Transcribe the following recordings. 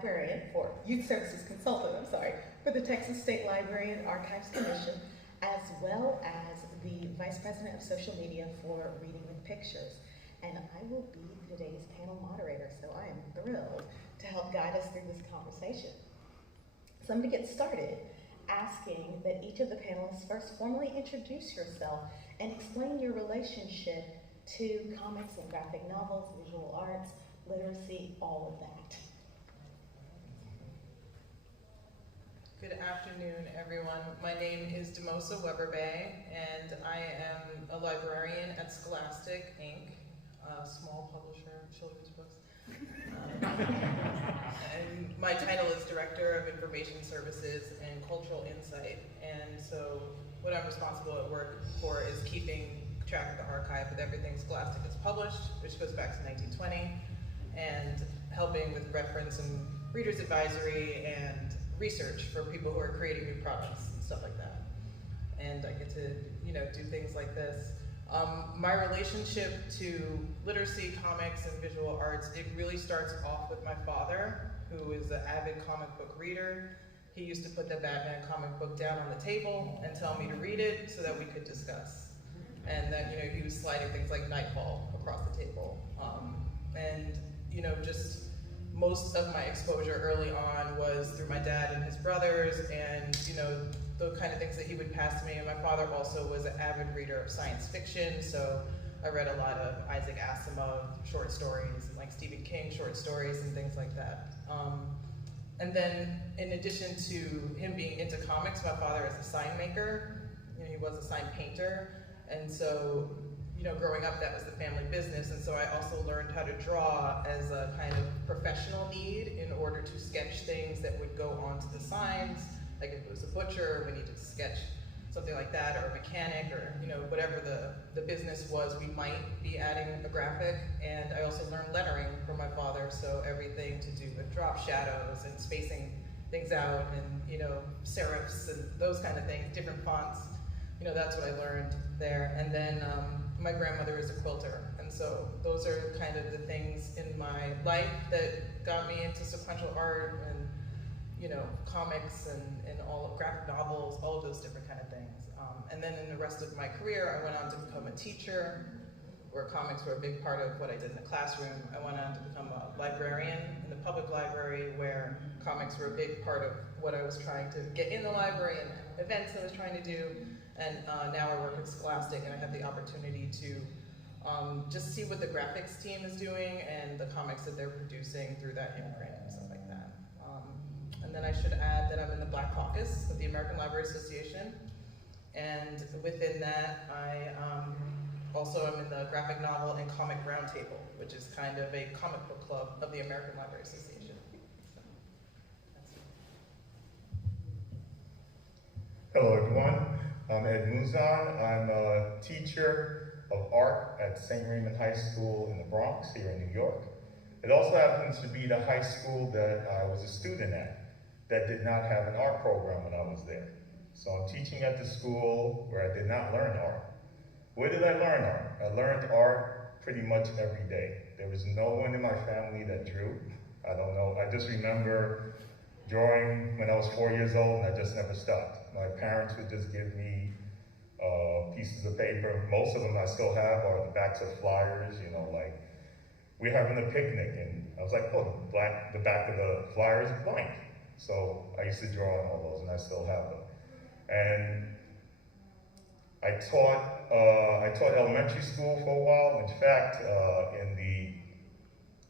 librarian for Youth Services Consultant, for the Texas State Library and Archives Commission, as well as the Vice President of Social Media for Reading with Pictures. And I will be today's panel moderator, so I am thrilled to help guide us through this conversation. So I'm going to get started asking that each of the panelists first formally introduce yourself and explain your relationship to comics and graphic novels, visual arts, literacy, all of that. Good afternoon, everyone. My name is Demosa Weberbay, and I am a librarian at Scholastic, Inc., a small publisher of children's books. And my title is Director of Information Services and Cultural Insight. And so what I'm responsible at work for is keeping track of the archive with everything Scholastic has published, which goes back to 1920, and helping with reference and reader's advisory and research for people who are creating new products and stuff like that. And I get to, do things like this. My relationship to literacy, comics, and visual arts, it really starts off with my father, who is an avid comic book reader. He used to put the Batman comic book down on the table and tell me to read it so that we could discuss. And then, he was sliding things like Nightfall across the table. Just most of my exposure early on was through my dad and his brothers, and the kind of things that he would pass to me. And my father also was an avid reader of science fiction, so I read a lot of Isaac Asimov short stories and like Stephen King short stories and things like that. And then in addition to him being into comics, my father is a sign maker. He was a sign painter, and so growing up, that was the family business, and so I also learned how to draw as a kind of professional need in order to sketch things that would go onto the signs. Like if it was a butcher, we needed to sketch something like that, or a mechanic, or whatever the business was, we might be adding a graphic. And I also learned lettering from my father, so everything to do with drop shadows and spacing things out, and serifs and those kind of things, different fonts. That's what I learned there. And then my grandmother is a quilter, and so those are kind of the things in my life that got me into sequential art and comics and all of graphic novels, all of those different kind of things. And then in the rest of my career, I went on to become a teacher, where comics were a big part of what I did in the classroom. I went on to become a librarian in the public library, where comics were a big part of what I was trying to get in the library and events I was trying to do. And now I work at Scholastic, and I have the opportunity to just see what the graphics team is doing and the comics that they're producing through that imprint and stuff like that. And then I should add that I'm in the Black Caucus of the American Library Association, and within that I also am in the Graphic Novel and Comic Roundtable, which is kind of a comic book club of the American Library Association. So, hello everyone. I'm Ed Muzan. I'm a teacher of art at St. Raymond High School in the Bronx here in New York. It also happens to be the high school that I was a student at that did not have an art program when I was there. So I'm teaching at the school where I did not learn art. Where did I learn art? I learned art pretty much every day. There was no one in my family that drew. I don't know, I just remember drawing when I was 4 years old, and I just never stopped. My parents would just give me pieces of paper. Most of them I still have are the backs of flyers, like we're having a picnic, and I was like, oh, the back of the flyer is blank. So I used to draw on all those, and I still have them. And I taught elementary school for a while. In fact,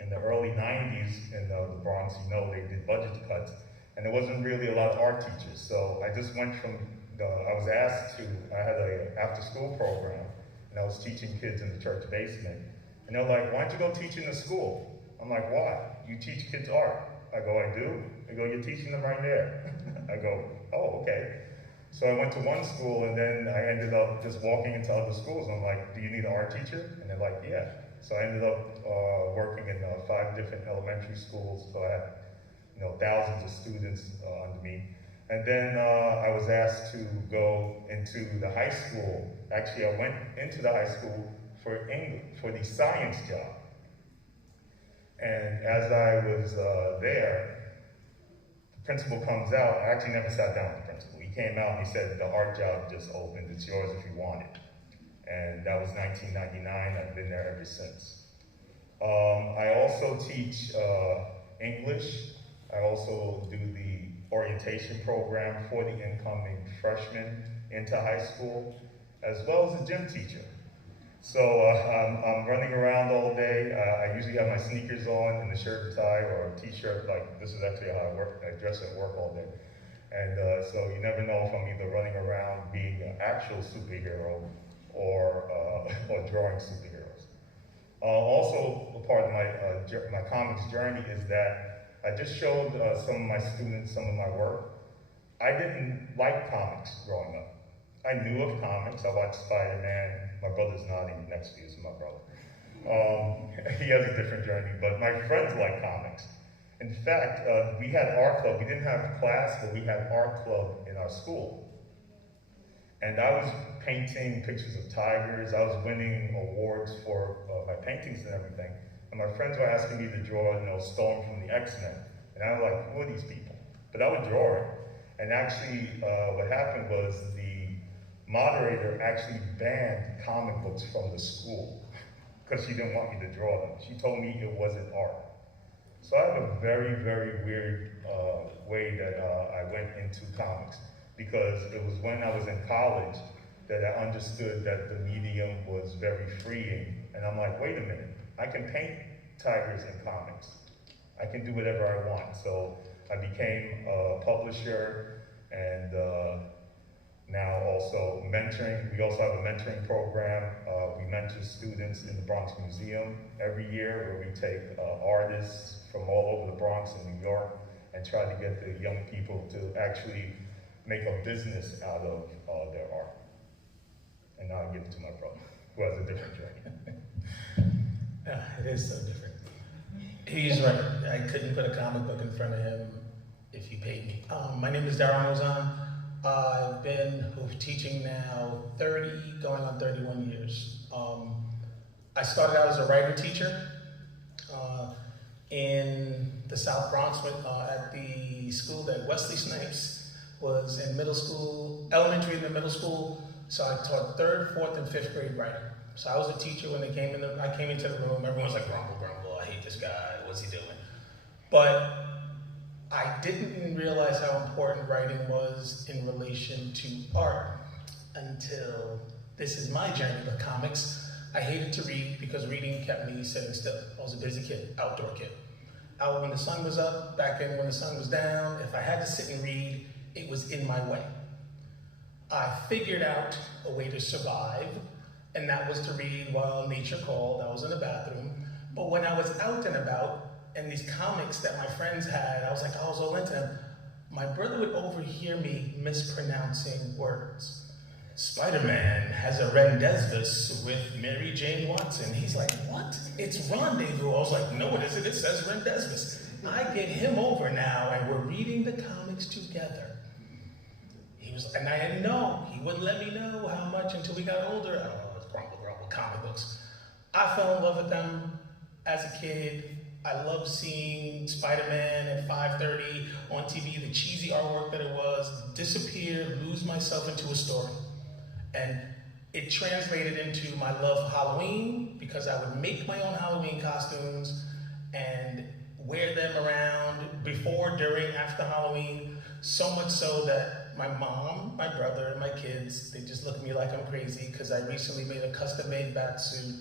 in the early 90s in the Bronx, they did budget cuts, and there wasn't really a lot of art teachers. So I just went from I was asked to, I had an after-school program, and I was teaching kids in the church basement. And they're like, why don't you go teach in the school? I'm like, why? You teach kids art. I go, I do? They go, you're teaching them right there. I go, oh, okay. So I went to one school, and then I ended up just walking into other schools. I'm like, do you need an art teacher? And they're like, yeah. So I ended up working in 5 different elementary schools. So I had thousands of students under me. And then I was asked to go into the high school. Actually, I went into the high school for English, for the science job. And as I was there, principal comes out, I actually never sat down with the principal. He came out and he said, the art job just opened, it's yours if you want it. And that was 1999, I've been there ever since. I also teach English. I also do the orientation program for the incoming freshmen into high school, as well as a gym teacher. So I'm running around all day. I usually have my sneakers on and a shirt and tie or a t-shirt. Like, this is actually how I dress at work all day. And so you never know if I'm either running around being an actual superhero or drawing superheroes. Also, a part of my comics journey is that I just showed some of my students some of my work. I didn't like comics growing up. I knew of comics. I watched Spider-Man. My brother's nodding next to you, so my brother. He has a different journey, but my friends like comics. In fact, we had art club. We didn't have class, but we had art club in our school. And I was painting pictures of tigers. I was winning awards for my paintings and everything. And my friends were asking me to draw, Storm from the X-Men. And I was like, who are these people? But I would draw it. And actually, what happened was the moderator actually banned comic books from the school because she didn't want me to draw them. She told me it wasn't art. So I have a very, very weird way that I went into comics, because it was when I was in college that I understood that the medium was very freeing. And I'm like, wait a minute, I can paint tigers in comics. I can do whatever I want. So I became a publisher and now also mentoring. We also have a mentoring program. We mentor students in the Bronx Museum every year, where we take artists from all over the Bronx and New York and try to get the young people to actually make a business out of their art. And now I give it to my brother, who has a different journey. It is so different. He's right. I couldn't put a comic book in front of him if you paid me. My name is Darryl Mozan. I've been teaching now 30, going on 31 years. I started out as a writer teacher in the South Bronx at the school that Wesley Snipes was in middle school, elementary and middle school. So I taught 3rd, 4th, and 5th grade writing. So I was a teacher when I came into the room. Everyone's like, grumble, grumble, I hate this guy, what's he doing? But I didn't realize how important writing was in relation to art until this is my journey with comics. I hated to read because reading kept me sitting still. I was a busy kid, outdoor kid. Out when the sun was up, back in when the sun was down, if I had to sit and read, it was in my way. I figured out a way to survive, and that was to read while nature called. I was in the bathroom. But when I was out and about, and these comics that my friends had, I was like, I was all into them. My brother would overhear me mispronouncing words. Spider-Man has a rendezvous with Mary Jane Watson. He's like, what? It's rendezvous. I was like, no, it isn't. It says rendezvous. I get him over now, and we're reading the comics together. And I didn't know. He wouldn't let me know how much until we got older. I don't know, it was grumble, comic books. I fell in love with them as a kid. I loved seeing Spider-Man at 5:30 on TV, the cheesy artwork that it was, disappear, lose myself into a story. And it translated into my love of Halloween, because I would make my own Halloween costumes and wear them around before, during, after Halloween, so much so that my mom, my brother, and my kids, they just look at me like I'm crazy because I recently made a custom-made bat suit.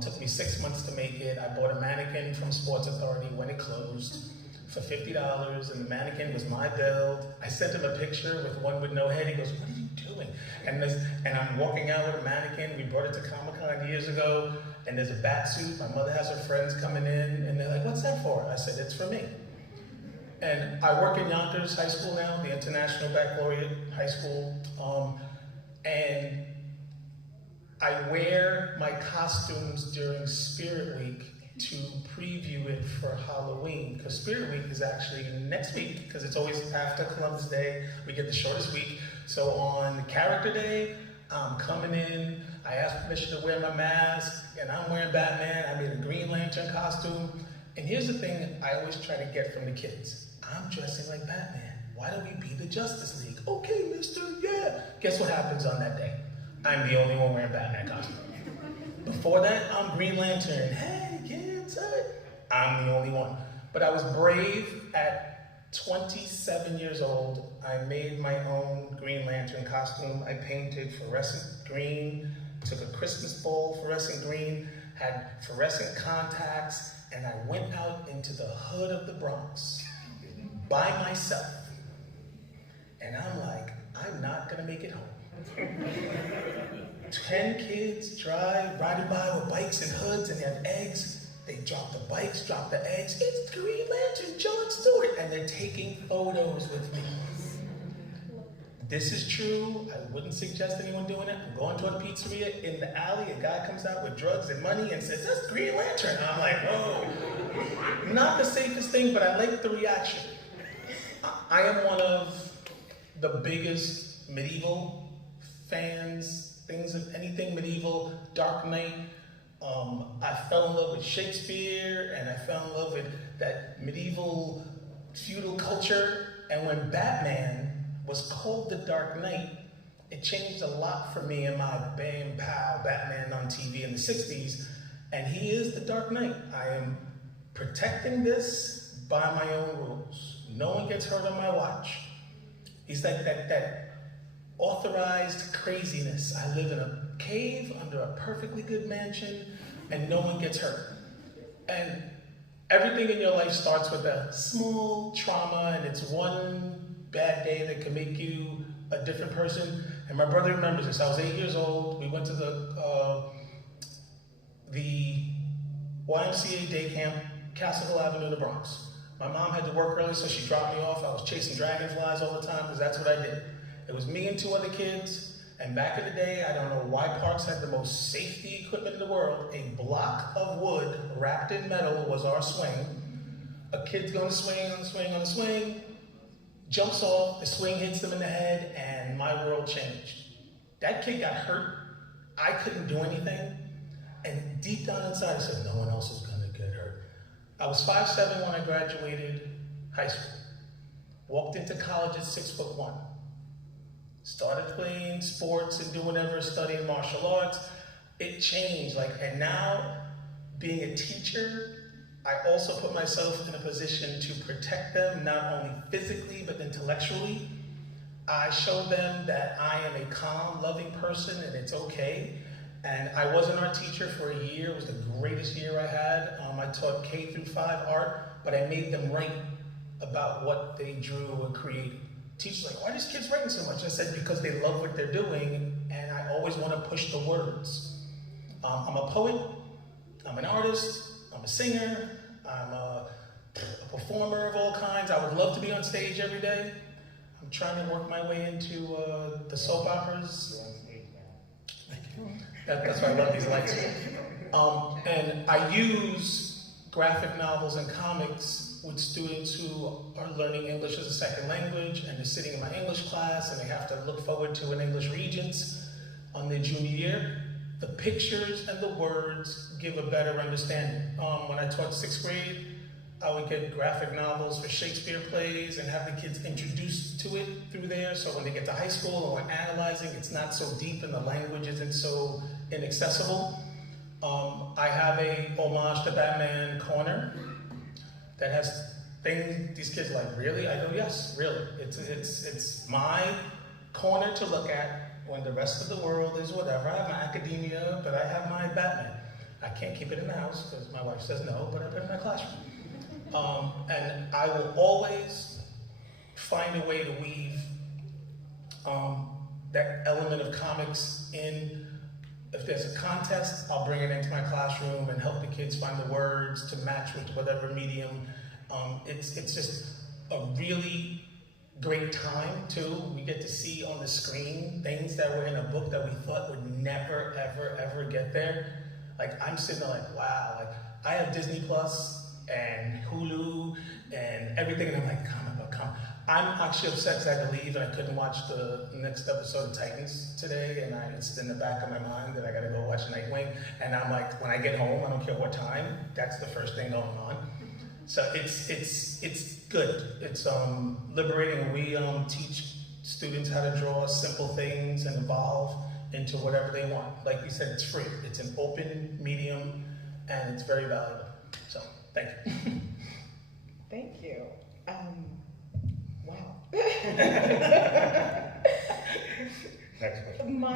Took me 6 months to make it. I bought a mannequin from Sports Authority when it closed for $50, and the mannequin was my build. I sent him a picture with one with no head. He goes, what are you doing? And I'm walking out with a mannequin. We brought it to Comic-Con years ago, and there's a bat suit. My mother has her friends coming in, and they're like, what's that for? I said, it's for me. And I work in Yonkers High School now, the International Baccalaureate High School, and I wear my costumes during Spirit Week to preview it for Halloween, because Spirit Week is actually next week, because it's always after Columbus Day. We get the shortest week. So on Character Day, I'm coming in, I ask permission to wear my mask, and I'm wearing Batman. I made a Green Lantern costume. And here's the thing I always try to get from the kids. I'm dressing like Batman. Why don't we be the Justice League? Okay, mister, yeah. Guess what happens on that day? I'm the only one wearing Batman costume. Before that, I'm Green Lantern. Hey, kids, hey. I'm the only one. But I was brave. At 27 years old, I made my own Green Lantern costume. I painted fluorescent green, took a Christmas ball, fluorescent green, had fluorescent contacts, and I went out into the hood of the Bronx by myself. And I'm like, I'm not gonna make it home. 10 kids riding by with bikes and hoods, and they have eggs. They drop the bikes, drop the eggs. It's Green Lantern, John Stewart, and they're taking photos with me. This is true. I wouldn't suggest anyone doing it. I'm going to a pizzeria. In the alley, a guy comes out with drugs and money and says, that's Green Lantern. And I'm like, whoa. Not the safest thing, but I like the reaction. I am one of the biggest medieval fans, things of anything medieval, Dark Knight. I fell in love with Shakespeare, and I fell in love with that medieval feudal culture. And when Batman was called the Dark Knight, it changed a lot for me in my bam pow Batman on TV in the 60s. And he is the Dark Knight. I am protecting this by my own rules. No one gets hurt on my watch. He's like that authorized craziness. I live in a cave under a perfectly good mansion, and no one gets hurt. And everything in your life starts with a small trauma, and it's one bad day that can make you a different person. And my brother remembers this. I was 8 years old. We went to the YMCA day camp, Castle Hill Avenue in the Bronx. My mom had to work early, so she dropped me off. I was chasing dragonflies all the time because that's what I did. It was me and 2 other kids. And back in the day, I don't know why parks had the most safety equipment in the world. A block of wood wrapped in metal was our swing. A kid's gonna swing on the swing on the swing, jumps off, the swing hits them in the head, and my world changed. That kid got hurt. I couldn't do anything. And deep down inside, I said, no one else is gonna get hurt. I was 5'7" when I graduated high school. Walked into college at 6'1". Started playing sports and doing whatever, studying martial arts. It changed, and now being a teacher, I also put myself in a position to protect them, not only physically, but intellectually. I showed them that I am a calm, loving person, and it's okay. And I was an art teacher for a year. It was the greatest year I had. I taught K through 5 art, but I made them write about what they drew or created. Teachers like, why are these kids writing so much? I said, because they love what they're doing, and I always want to push the words. I'm a poet, I'm an artist, I'm a singer, I'm a performer of all kinds. I would love to be on stage every day. I'm trying to work my way into the soap operas. Thank you. That's why I love these lights. And I use graphic novels and comics with students who are learning English as a second language, and they're sitting in my English class, and they have to look forward to an English Regents on their junior year. The pictures and the words give a better understanding. When I taught 6th grade, I would get graphic novels for Shakespeare plays and have the kids introduced to it through there, so when they get to high school and we're analyzing, it's not so deep and the language isn't so inaccessible. I have a homage to Batman corner that has things these kids are like, really? I go, yes, really. It's my corner to look at when the rest of the world is whatever. I have my academia, but I have my Batman. I can't keep it in the house because my wife says no, but I put it in my classroom. And I will always find a way to weave that element of comics in. If there's a contest, I'll bring it into my classroom and help the kids find the words to match with whatever medium. It's just a really great time too. We get to see on the screen things that were in a book that we thought would never, ever, ever get there. Like I'm sitting there like, wow, like I have Disney Plus and Hulu and everything, and I'm like, come. I'm actually upset because I had to leave and I couldn't watch the next episode of Titans today, and it's in the back of my mind that I gotta go watch Nightwing. And I'm like, when I get home, I don't care what time, that's the first thing going on. So it's good. It's liberating. We teach students how to draw simple things and evolve into whatever they want. Like you said, it's free. It's an open medium, and it's very valuable. So thank you. Thank you. Wow. Next question. I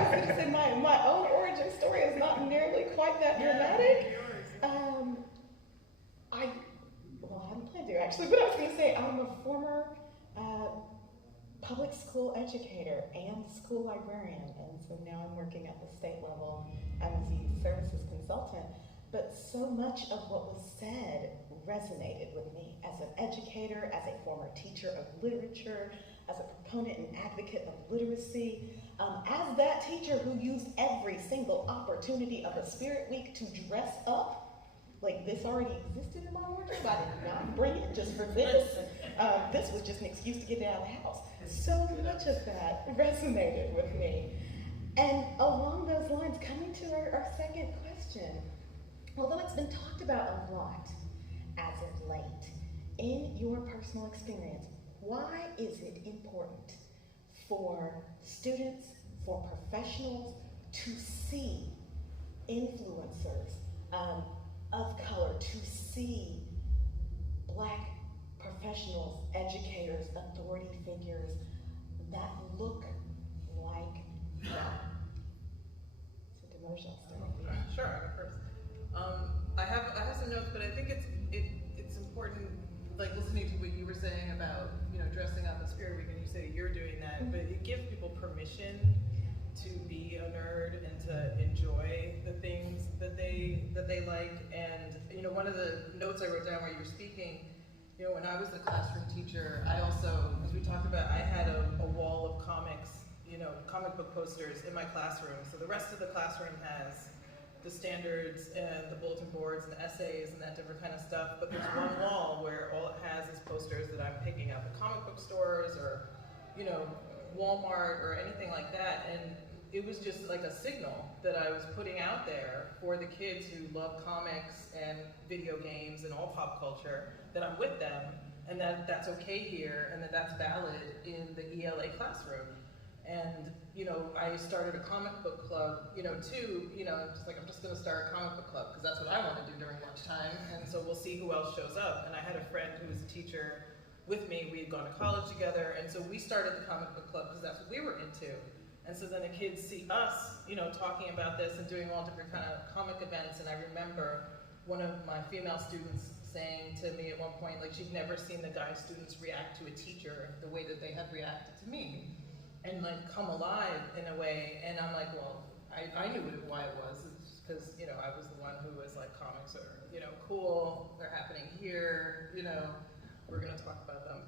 was going to say my own origin story is not nearly quite that dramatic. I hadn't planned to actually, but I was going to say I'm a former public school educator and school librarian, and so now I'm working at the state level as a services consultant. But so much of what was said resonated with me as an educator, as a former teacher of literature, as a proponent and advocate of literacy, as that teacher who used every single opportunity of a Spirit Week to dress up. Like, this already existed in my wardrobe. I did not bring it just for this. This was just an excuse to get out of the house. So much of that resonated with me. And along those lines, coming to our second question, although it's been talked about a lot as of late, in your personal experience, why is it important for students, for professionals to see influencers of color, to see Black professionals, educators, authority figures that look like them? So Demoja, I'll start with you. Sure, I'll go first. I have some notes, but I think it's important, like listening to what you were saying about dressing up at Spirit Week, and you say you're doing that, but it gives people permission to be a nerd and to enjoy the things that they like. And one of the notes I wrote down while you were speaking, when I was the classroom teacher, I also, as we talked about, I had a wall of comics, comic book posters in my classroom. So the rest of the classroom has the standards and the bulletin boards and the essays and that different kind of stuff, but there's one wall where all it has is posters that I'm picking up at comic book stores or, Walmart or anything like that, and it was just like a signal that I was putting out there for the kids who love comics and video games and all pop culture, that I'm with them, and that that's okay here, and that that's valid in the ELA classroom. And I started a comic book club, too, I'm just gonna start a comic book club because that's what I want to do during lunchtime, and so we'll see who else shows up. And I had a friend who was a teacher with me. We had gone to college together, and so we started the comic book club because that's what we were into. And so then the kids see us, talking about this and doing all different kind of comic events. And I remember one of my female students saying to me at one point, like, she'd never seen the guy students react to a teacher the way that they had reacted to me, and like come alive in a way. And I'm like, well, I knew why it was, because I was the one who was like, comics are cool, they're happening here, we're gonna talk about them.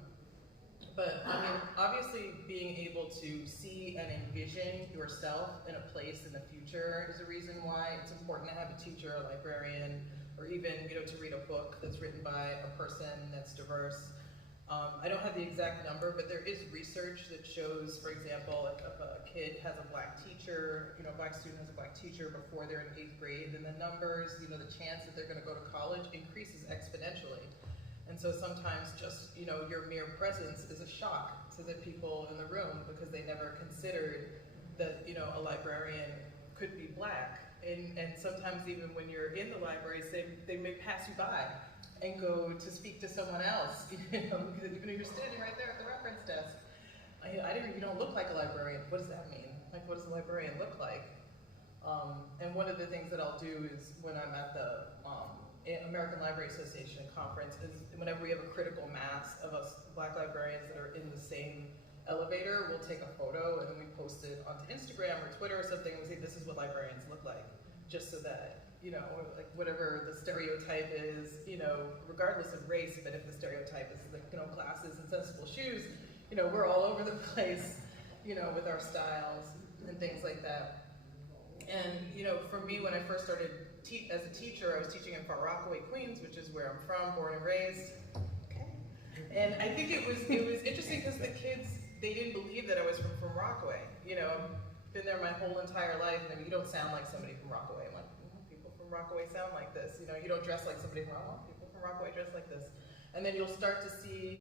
But I mean, obviously being able to see and envision yourself in a place in the future is a reason why it's important to have a teacher, a librarian, or even to read a book that's written by a person that's diverse. I don't have the exact number, but there is research that shows, for example, like if a kid has a Black teacher, a Black student has a Black teacher before they're in 8th grade, then the numbers, the chance that they're going to go to college increases exponentially. And so sometimes just, your mere presence is a shock to the people in the room because they never considered that, a librarian could be Black. And sometimes even when you're in the library, they may pass you by and go to speak to someone else, because even if you're standing right there at the reference desk, you don't look like a librarian. What does that mean? Like, what does a librarian look like? And one of the things that I'll do is when I'm at the American Library Association conference, is whenever we have a critical mass of us Black librarians that are in the same elevator, we'll take a photo and then we post it onto Instagram or Twitter or something, and we say, this is what librarians look like, just so that, like whatever the stereotype is, regardless of race, but if the stereotype is like, glasses and sensible shoes, we're all over the place, with our styles and things like that. And, for me, when I first started as a teacher, I was teaching in Far Rockaway, Queens, which is where I'm from, born and raised. Okay. And I think it was interesting because the kids, they didn't believe that I was from Rockaway. I've been there my whole entire life, and you don't sound like somebody from Rockaway. I'm like, people from Rockaway sound like this. You don't dress like somebody from Rockaway. People from Rockaway dressed like this. And then you'll start to see